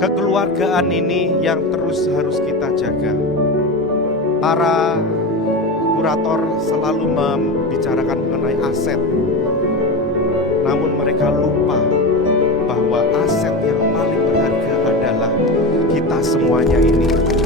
Kekeluargaan ini yang terus harus kita jaga. Para kurator selalu membicarakan mengenai aset, namun mereka lupa bahwa aset yang paling berharga adalah kita semuanya ini.